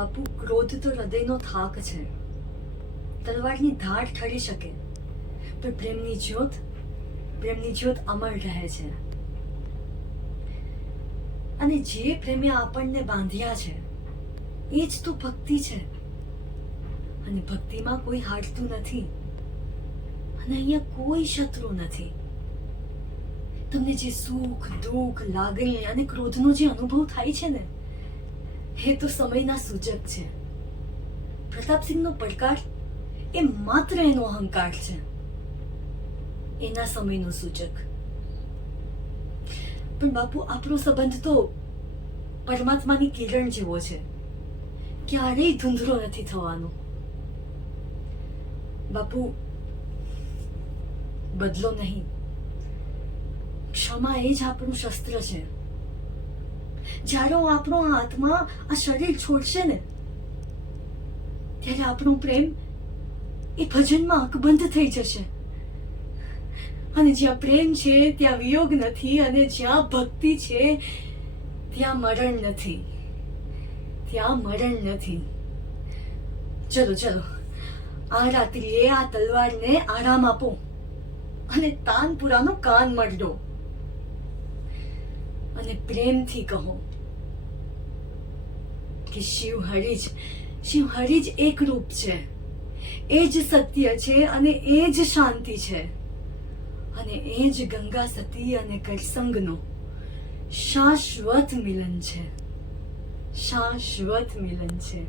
બાપુ, ક્રોધ તો હૃદયનો થાક છે. તલવારની ધાર ઠરી શકે, પણ પ્રેમની જ્યોત અમર રહે છે. અને જે પ્રેમે આપણને બાંધ્યા છે એ જ તો ભક્તિ છે. અને ભક્તિમાં કોઈ હારતું નથી, અને અહીંયા કોઈ શત્રુ નથી. તમને જે સુખ, દુઃખ, લાગણી અને ક્રોધનો જે અનુભવ થાય છે ને, એ તો સમયના સૂચક છે. પ્રતાપસિંહનો પડકાર એ માત્ર એનો અહંકાર છે, એના સમયનો સૂચક. પણ બાપુ, આપણો સંબંધ તો પરમાત્માની કિરણ જેવો છે, ક્યારેય ધૂંધળો નથી થવાનો. બાપુ, બદલો નહીં, ક્ષમા એ જ આપણું શસ્ત્ર છે. જ્યારે આપણો આત્મા આ શરીર છોડશે ને, ત્યારે આપણો પ્રેમ એ ભજનમાં અકબંધ થઈ જશે. અને જ્યાં પ્રેમ છે ત્યાં વિયોગ નથી, અને જ્યાં ભક્તિ છે ત્યાં મરણ નથી. ચલો, આ રાત્રિએ આ તલવારને આરામ આપો અને તાનપુરાનો કાન મરડો, અને પ્રેમથી કહો કે શિવ હરિ જ એક રૂપ છે, એ જ સત્ય છે, અને એ જ શાંતિ છે, અને એ જ ગંગા સતી અને કરસંગનો શાશ્વત મિલન છે.